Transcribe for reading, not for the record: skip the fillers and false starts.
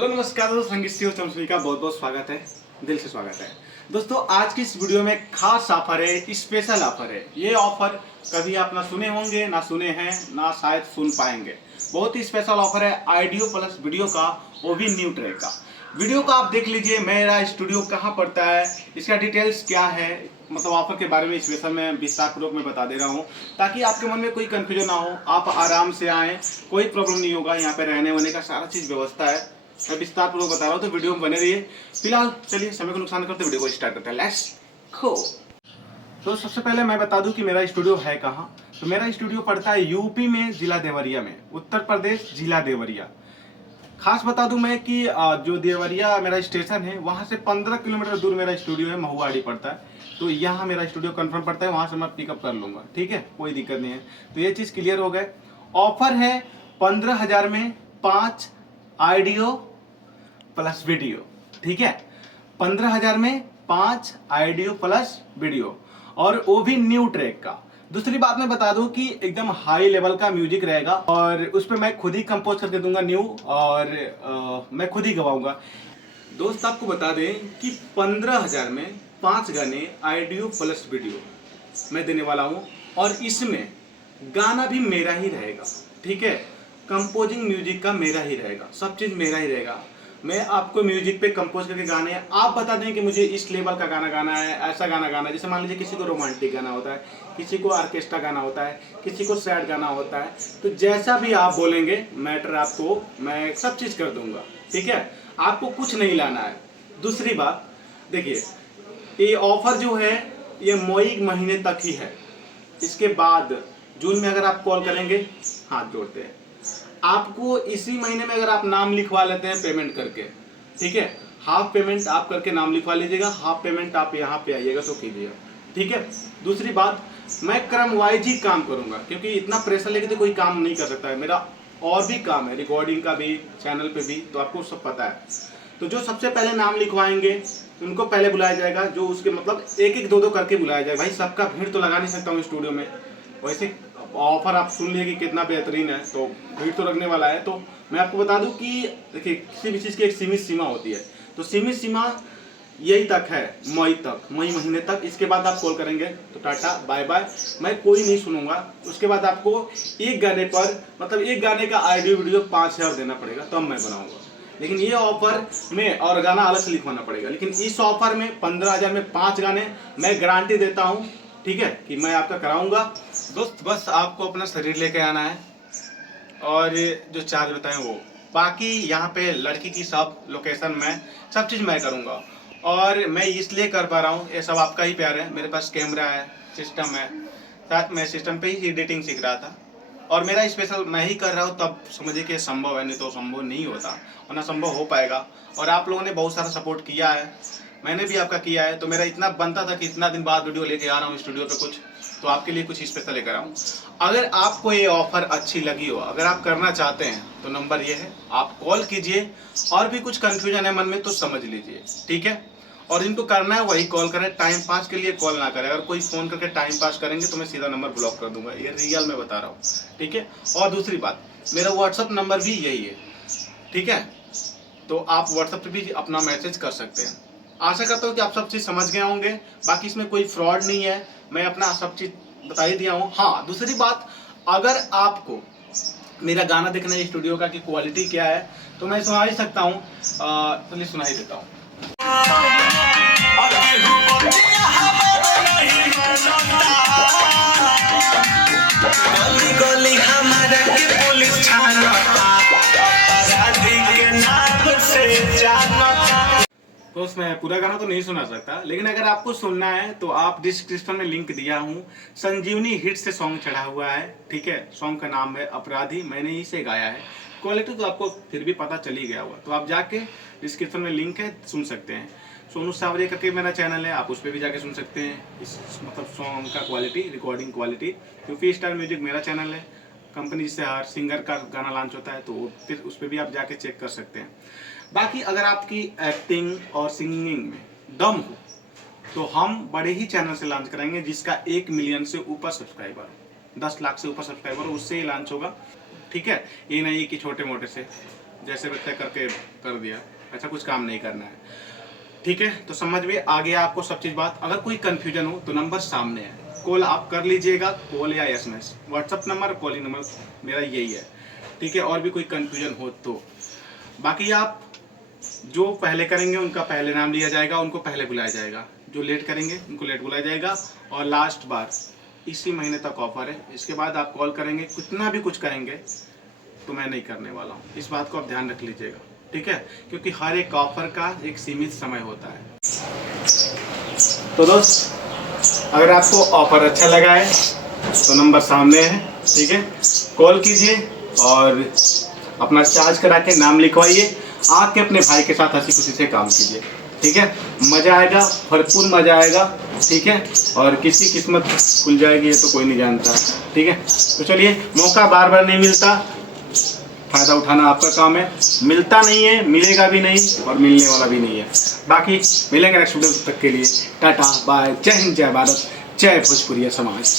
Hello नमस्कार दोस्तों, संगीत चमसुई का बहुत बहुत स्वागत है, दिल से स्वागत है। दोस्तों आज की इस वीडियो में खास ऑफर है, स्पेशल ऑफर है। ये ऑफर कभी आप ना सुने होंगे, ना सुने हैं, ना शायद सुन पाएंगे। बहुत ही स्पेशल ऑफर है ऑडियो प्लस वीडियो का, वो भी न्यू ट्रैक का। वीडियो को आप देख लीजिए, मेरा स्टूडियो कहाँ पड़ता है, इसका डिटेल्स क्या है, मतलब ऑफर के बारे में स्पेशल मैं विस्तार पूर्वक में बता दे रहा हूँ, ताकि आपके मन में कोई कंफ्यूजन ना हो, आप आराम से आएँ, कोई प्रॉब्लम नहीं होगा। यहाँ पे रहने वहने का सारा चीज़ व्यवस्था है। मैं विस्तार पूर्वक बता रहा हूँ, तो वीडियो में बने रहिए। फिलहाल चलिए समय को नुकसान करते वीडियो को स्टार्ट करते हैं। Let's go. तो सबसे पहले मैं बता दूं कि मेरा स्टूडियो है कहाँ। तो मेरा स्टूडियो पड़ता है यूपी में, जिला देवरिया में, उत्तर प्रदेश जिला देवरिया। खास बता दूं मैं कि जो देवरिया मेरा स्टेशन है, वहां से 15 किलोमीटर दूर मेरा स्टूडियो है, महुआड़ी पड़ता है। तो यहाँ मेरा स्टूडियो कंफर्म पड़ता है, वहां से मैं पिकअप कर लूंगा। ठीक है, कोई दिक्कत नहीं है। तो ये चीज़ क्लियर हो गए। ऑफर है 15,000 में 5 ऑडियो प्लस वीडियो। ठीक है, 15,000 में 5 ऑडियो प्लस वीडियो, और वो भी न्यू ट्रैक का। दूसरी बात मैं बता दूं कि एकदम हाई लेवल का म्यूजिक रहेगा, और उस पर मैं खुद ही कंपोज करके दूंगा न्यू, और मैं खुद ही गवाऊंगा। दोस्त आपको बता दें कि 15,000 में 5 गाने ऑडियो प्लस वीडियो मैं देने वाला हूं, और इसमें गाना भी मेरा ही रहेगा। ठीक है, कंपोजिंग म्यूजिक का मेरा ही रहेगा, सब चीज़ मेरा ही रहेगा। मैं आपको म्यूजिक पे कंपोज करके गाने, आप बता दें कि मुझे इस लेवल का गाना गाना है, ऐसा गाना गाना है। जैसे मान लीजिए किसी को रोमांटिक गाना होता है, किसी को ऑर्केस्ट्रा गाना होता है, किसी को सैड गाना होता है। तो जैसा भी आप बोलेंगे मैटर, आपको मैं सब चीज़ कर दूंगा। ठीक है, आपको कुछ नहीं लाना है। दूसरी बात देखिए, ये ऑफर जो है ये मई महीने तक ही है। इसके बाद जून में अगर आप कॉल करेंगे, हाथ जोड़ते हैं, आपको इसी महीने में अगर आप नाम लिखवा लेते हैं पेमेंट करके, ठीक है, हाफ पेमेंट आप करके नाम लिखवा लीजिएगा, हाफ पेमेंट आप यहाँ पे आइएगा तो कीजिएगा। ठीक है। दूसरी बात, मैं क्रम वाइज ही काम करूँगा, क्योंकि इतना प्रेशर लेके तो कोई काम नहीं कर सकता है। मेरा और भी काम है, रिकॉर्डिंग का भी, चैनल पे भी, तो आपको सब पता है। तो जो सबसे पहले नाम लिखवाएंगे उनको पहले बुलाया जाएगा, जो उसके मतलब एक एक दो दो करके बुलाया जाएगा। भाई सबका भीड़ तो लगा नहीं सकता हूँ स्टूडियो में। वैसे ऑफर आप सुन लिए कि कितना बेहतरीन है, तो भीड़ तो लगने वाला है। तो मैं आपको बता दूं कि देखिए, किसी भी चीज़ की एक सीमित सीमा होती है, तो सीमित सीमा यही तक है, मई तक, मई महीने तक। इसके बाद आप कॉल करेंगे तो टाटा बाय बाय, मैं कोई नहीं सुनूंगा। उसके बाद आपको एक गाने पर, मतलब एक गाने का ऑडियो वीडियो 5,000 देना पड़ेगा, तब मैं बनाऊंगा। लेकिन ये ऑफर में, और गाना अलग से लिखवाना पड़ेगा। लेकिन इस ऑफर में 15,000 में 5 गाने मैं गारंटी देता हूँ, ठीक है, कि मैं आपका कराऊंगा। दोस्त बस आपको अपना शरीर लेके आना है, और जो चार्ज बताएं वो, बाकी यहाँ पे लड़की की सब लोकेशन में सब चीज़ मैं करूँगा। और मैं इसलिए कर पा रहा हूँ, ये सब आपका ही प्यार है। मेरे पास कैमरा है, सिस्टम है, साथ में सिस्टम पे ही एडिटिंग सीख रहा था, और मेरा स्पेशल मैं ही कर रहा हूँ, तब समझिए कि संभव है, नहीं तो संभव नहीं होता, वरना संभव हो पाएगा। और आप लोगों ने बहुत सारा सपोर्ट किया है, मैंने भी आपका किया है। तो मेरा इतना बनता था कि इतना दिन बाद वीडियो लेके आ रहा हूँ स्टूडियो पे कुछ, तो आपके लिए कुछ स्पेशल लेकर आऊँ। अगर आपको ये ऑफर अच्छी लगी हो, अगर आप करना चाहते हैं, तो नंबर ये है, आप कॉल कीजिए। और भी कुछ कंफ्यूजन है मन में तो समझ लीजिए, ठीक है। और जिनको करना है वही कॉल करें, टाइम पास के लिए कॉल ना करें। अगर कोई फ़ोन करके टाइम पास करेंगे तो मैं सीधा नंबर ब्लॉक कर दूंगा, ये रियल में बता रहा हूँ, ठीक है। और दूसरी बात, मेरा व्हाट्सअप नंबर भी यही है, ठीक है। तो आप व्हाट्सएप पे भी अपना मैसेज कर सकते हैं। आशा करता हूँ कि आप सब चीज़ समझ गए होंगे। बाकी इसमें कोई फ्रॉड नहीं है, मैं अपना सब चीज़ बता ही दिया हूँ। हाँ, दूसरी बात, अगर आपको मेरा गाना देखना है स्टूडियो का कि क्वालिटी क्या है, तो मैं सुना ही सकता हूँ, चलिए सुना ही देता हूँ। तो उसमें पूरा गाना तो नहीं सुना सकता, लेकिन अगर आपको सुनना है तो आप डिस्क्रिप्शन में लिंक दिया हूँ, संजीवनी हिट से सॉन्ग चढ़ा हुआ है, ठीक है। सॉन्ग का नाम है अपराधी, मैंने इसे गाया है। क्वालिटी तो आपको फिर भी पता चल ही गया हुआ, तो आप जाके डिस्क्रिप्शन में लिंक है, सुन सकते हैं। सोनू सावरिया करके मेरा चैनल है, आप उस पर भी जाके सुन सकते हैं इस मतलब सॉन्ग का क्वालिटी, रिकॉर्डिंग क्वालिटी। क्योंकि स्टार म्यूजिक मेरा चैनल है, कंपनी से हर सिंगर का गाना लॉन्च होता है, तो फिर उस पर भी आप जाके चेक कर सकते हैं। बाकी अगर आपकी एक्टिंग और सिंगिंग में दम हो, तो हम बड़े ही चैनल से लॉन्च कराएंगे, जिसका 1 मिलियन से ऊपर सब्सक्राइबर हो, 10 लाख से ऊपर सब्सक्राइबर हो, उससे ही लॉन्च होगा, ठीक है। ये नहीं कि छोटे मोटे से, जैसे तय करके कर दिया, ऐसा कुछ काम नहीं करना है। ठीक है, तो समझ में आ गया आपको सब चीज़ बात। अगर कोई कन्फ्यूजन हो तो नंबर सामने है, कॉल आप कर लीजिएगा, कॉल या SMS, WhatsApp number, calling number मेरा यही है। ठीक है, और भी कोई कन्फ्यूजन हो तो बाकी आप जो पहले करेंगे उनका पहले नाम लिया जाएगा, उनको पहले बुलाया जाएगा, जो लेट करेंगे उनको लेट बुलाया जाएगा। और लास्ट बार इसी महीने तक ऑफर है, इसके बाद आप कॉल करेंगे कितना भी कुछ करेंगे तो मैं नहीं करने वाला हूँ, इस बात को आप ध्यान रख लीजिएगा। ठीक है, क्योंकि हर एक ऑफर का एक सीमित समय होता है। तो दोस्त अगर आपको ऑफर अच्छा लगा है तो नंबर सामने है, ठीक है, कॉल कीजिए और अपना चार्ज करा के नाम लिखवाइए, आके अपने भाई के साथ हंसी खुशी से काम कीजिए। ठीक है, मज़ा आएगा, भरपूर मज़ा आएगा। ठीक है, और किसी किस्मत खुल जाएगी ये तो कोई नहीं जानता। ठीक है, तो चलिए, मौका बार बार नहीं मिलता, फ़ायदा उठाना आपका काम है। मिलता नहीं है, मिलेगा भी नहीं और मिलने वाला भी नहीं है। बाकी मिलेंगे नेक्स्ट वीडियो, तक के लिए टाटा बाय, जय हिंद, जय भारत, जय भोजपुरिया समाज।